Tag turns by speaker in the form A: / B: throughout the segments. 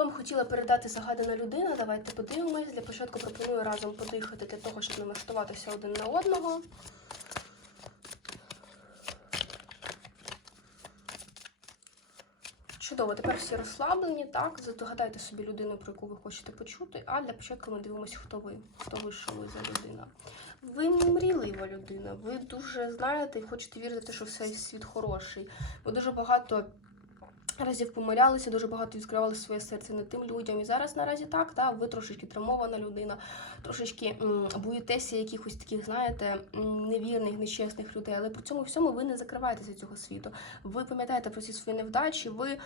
A: вам хотіла передати загадана людина, давайте подивимось. Для початку пропоную разом подихати для того, щоб налаштуватися один на одного. Чудово, тепер всі розслаблені, так? Задогадайте собі людину, про яку ви хочете почути. А для початку ми дивимося, хто ви, хто ви, що ви за людина. Ви мрійлива людина, ви дуже знаєте і хочете вірити, що все світ хороший. Ви дуже багато разів помилялися, дуже багато відкривали своє серце не тим людям. І зараз наразі так, та ви трошечки травмована людина, трошечки боїтеся якихось таких, знаєте, невірних, нечесних людей. Але при цьому всьому ви не закриваєтеся цього світу. Ви пам'ятаєте про ці свої невдачі, ви.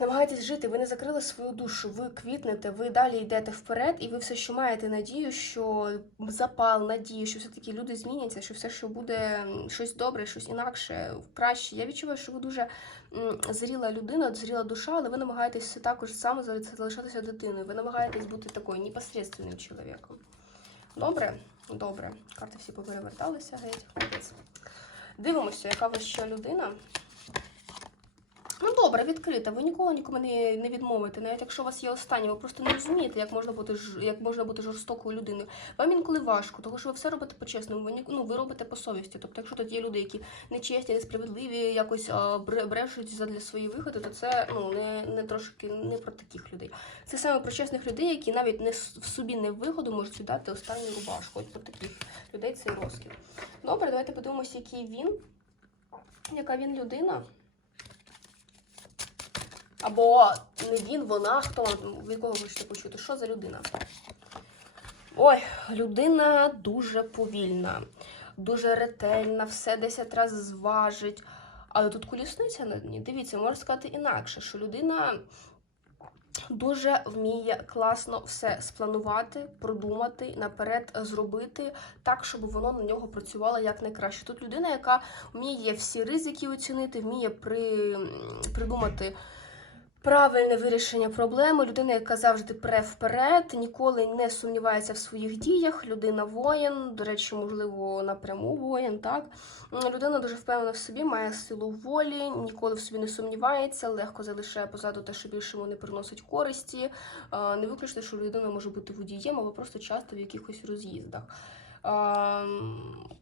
A: Намагаєтесь жити, ви не закрили свою душу, ви квітнете, ви далі йдете вперед, і ви все, що маєте надію, що запал, надію, що все-таки люди зміняться, що все, що буде щось добре, щось інакше, краще. Я відчуваю, що ви дуже зріла людина, зріла душа, але ви намагаєтесь також саме залишатися дитиною. Ви намагаєтесь бути такою непосредственним чоловіком. Добре? Добре. Карти всі попереверталися, геть. Дивимося, яка вас ще людина. Ну добре, відкрита. Ви ніколи нікому не, не відмовите. Навіть якщо у вас є останнє, ви просто не розумієте, як можна бути як можна бути жорстокою людиною. Вам інколи важко, тому що ви все робите по-чесному. Ви ну, ви робите по совісті. Тобто, якщо тут є люди, які нечесні, несправедливі, якось а, бре- брешуть задля свої виходи, то це ну не, не трошки не про таких людей. Це саме про чесних людей, які навіть не в собі не вигоду можуть віддати останню рубашку. Ось про таких людей цей розкіл. Добре, давайте подивимося, який він, яка він людина. Або не він, вона, хто від кого хочете почути? Що за людина? Ой, людина дуже повільна, дуже ретельна, все 10 разів зважить. Але тут колісниця на дні. Дивіться, можна сказати інакше, що людина дуже вміє класно все спланувати, продумати, наперед зробити так, щоб воно на нього працювало як найкраще. Тут людина, яка вміє всі ризики оцінити, вміє при, придумати правильне вирішення проблеми, людина, яка завжди пре вперед, ніколи не сумнівається в своїх діях. Людина воїн, до речі, можливо, напряму воїн. Так людина дуже впевнена в собі, має силу волі, ніколи в собі не сумнівається, легко залишає позаду те, що більше не приносить користі. Е, Не виключно, що людина може бути водієм або просто часто в якихось роз'їздах.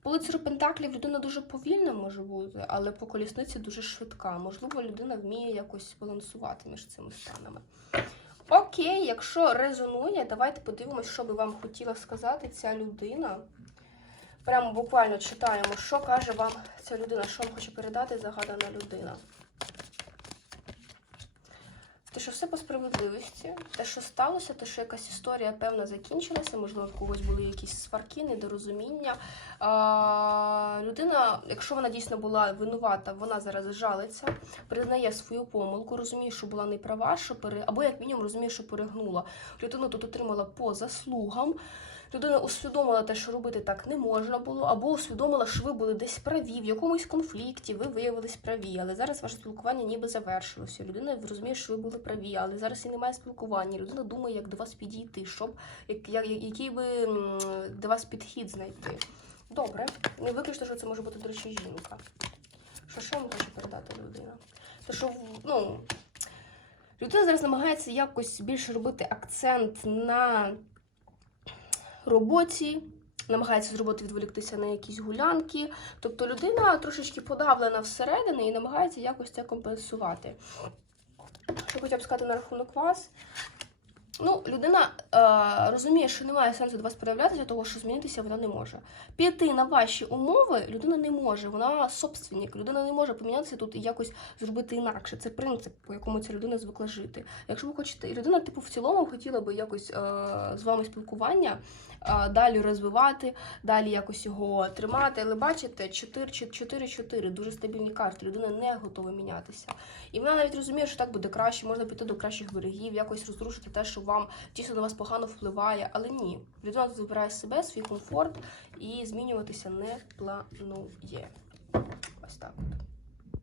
A: По лицарю Пентаклів людина дуже повільна може бути, але по колісниці дуже швидка. Можливо, людина вміє якось балансувати між цими станами. Окей, якщо резонує, давайте подивимось, що би вам хотіла сказати ця людина. Прямо буквально читаємо, що каже вам ця людина, що вам хоче передати загадана людина. Те, що все по справедливості, те, що сталося, те, що якась історія певна закінчилася, можливо, в когось були якісь сварки, недорозуміння. А, людина, якщо вона дійсно була винувата, вона зараз жалиться, признає свою помилку, розуміє, що була не права, що пере... або як мінімум розуміє, що перегнула. Людину тут отримала по заслугам. Людина усвідомила те, що робити так не можна було, або усвідомила, що ви були десь праві, в якомусь конфлікті, ви виявились праві, але зараз ваше спілкування ніби завершилося. Людина розуміє, що ви були праві, але зараз і немає спілкування. Людина думає, як до вас підійти, щоб як, як, який би до вас підхід знайти. Добре, не виключно, що це може бути, до речі, жінка. Що ще вам хоче передати людина? То що ну, людина зараз намагається якось більше робити акцент на роботі, намагається з роботи відволіктися на якісь гулянки. Тобто людина трошечки подавлена всередині і намагається якось це компенсувати. Що хотів сказати на рахунок вас. Ну, людина е, розуміє, що немає сенсу до вас проявлятися, того що змінитися вона не може. Піти на ваші умови людина не може, вона собственник. Людина не може помінятися тут і якось зробити інакше. Це принцип, по якому ця людина звикла жити. Якщо ви хочете, і людина, типу, в цілому хотіла би якось е, з вами спілкування е, далі розвивати, далі якось його тримати. Але бачите, 4-4-4, дуже стабільні карти. Людина не готова мінятися. І вона навіть розуміє, що так буде краще, можна піти до кращих берегів, якось розрушити те, що вам дійсно на вас погано впливає. Але ні, людина тут вибирає себе, свій комфорт і змінюватися не планує. Ось так от.